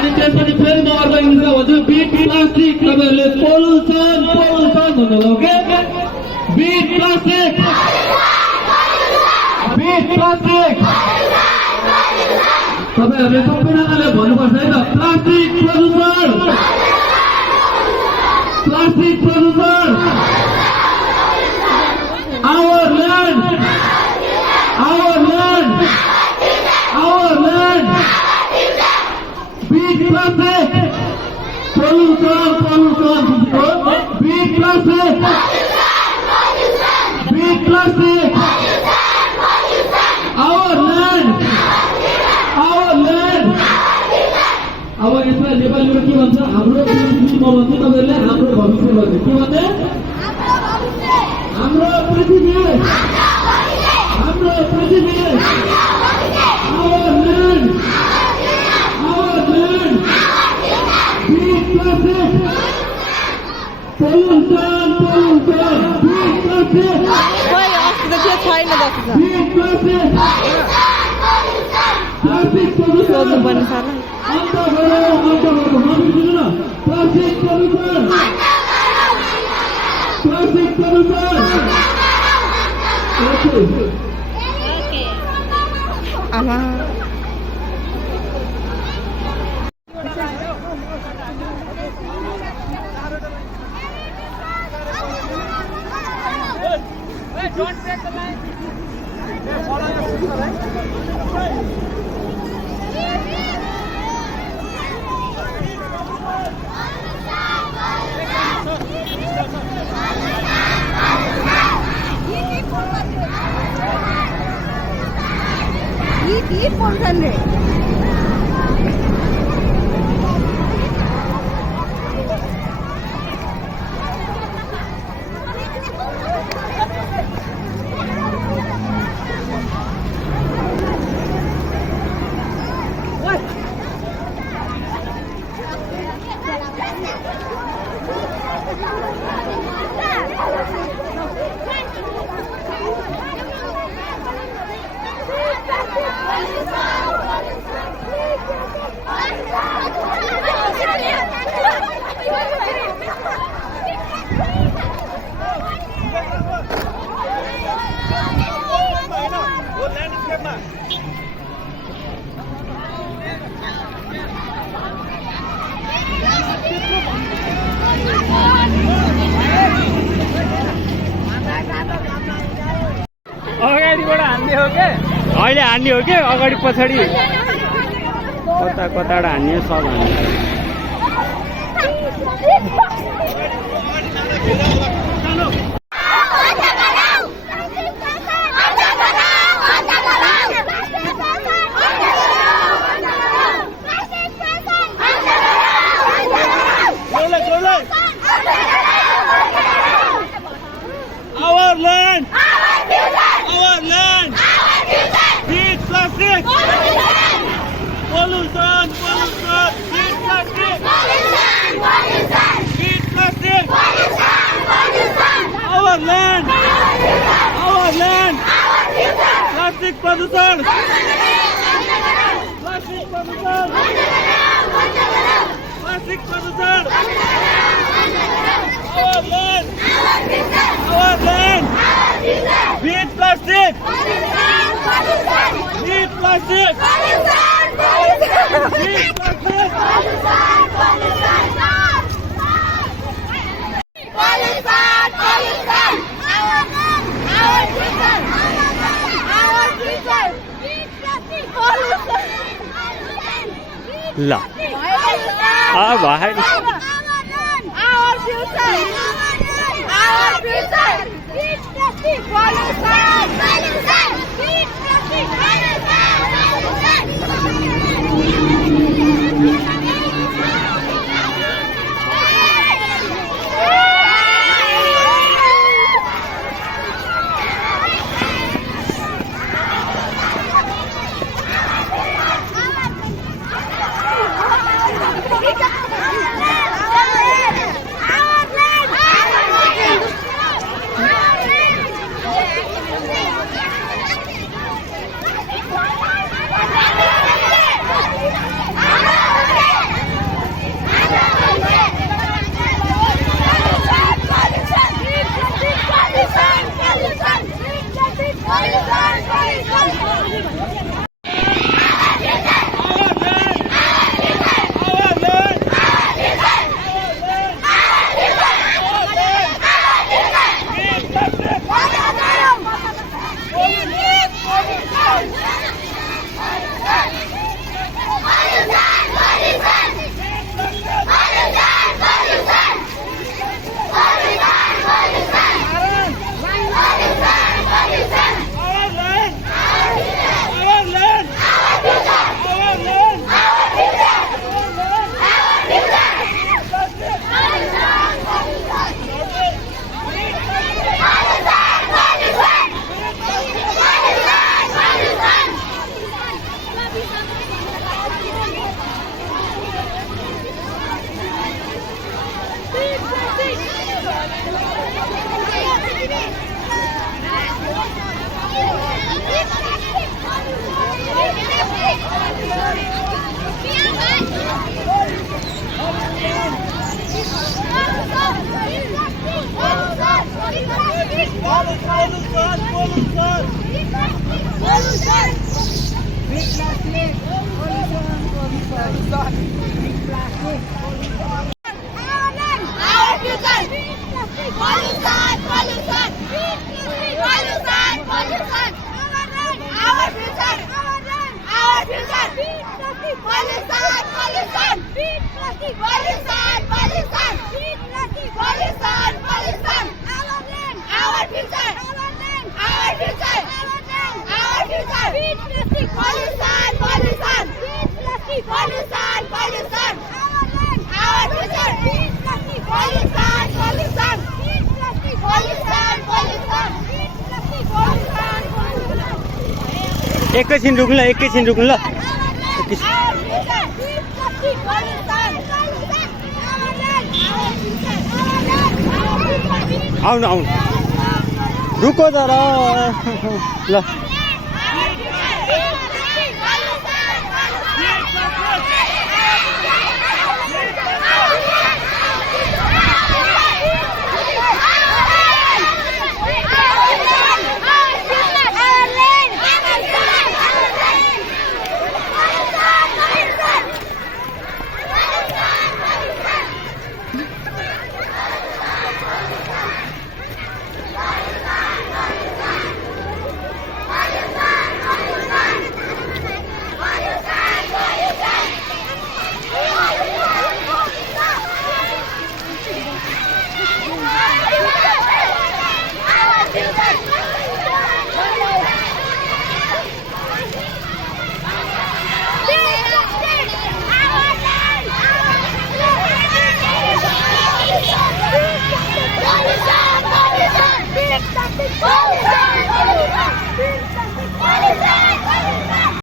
अनि त्यसपछि फेरि म अर्को इङ्ग्लिसमा भन्छु बिट प्लास्टिक तपाईँहरूले पोल्युसन पोल्युसन भन्नु okay bit plastic bit plastic तपाईँहरूले सबैजनाले भन्नुपर्छ है त प्लास्टिक प्रदूषण प्लास्टिक प्रदूषण our land big plastic pollution big plastic our land अब यसलाई नेपालीमा के भन्छ हाम्रो पृथ्वी म भन्छु तपाईहरुले हाम्रो भविष्य भन्नु के भन्ने हाम्रो पृथ्वी our land big plastic pollution big plastic खोइ अस्ति त के छैन जस्तो छ big plastic plastic pollution सोध्नु पर्ने छ अन्त गरौँ नबिर्सिनु न plastic pollution okay आमा Don't break the line. Ini ponsan deh. अगाडिबाट हान्ने हो के अहिले हान्ने हो के अगाडि पछाडि कता कताबाट हान्ने सब हान्ने Our land! Our land! Big plastic! Pollution! Big plastic! Big plastic! Our land! Plastic pollution! Plastic pollution! Our land! Big plastic! Big plastic! Big plastic! ल अब भाइ एकैछिन रुक्नु ल एकैछिन रुक्नु ल आउनु आउनु रुको जरा ल Oh,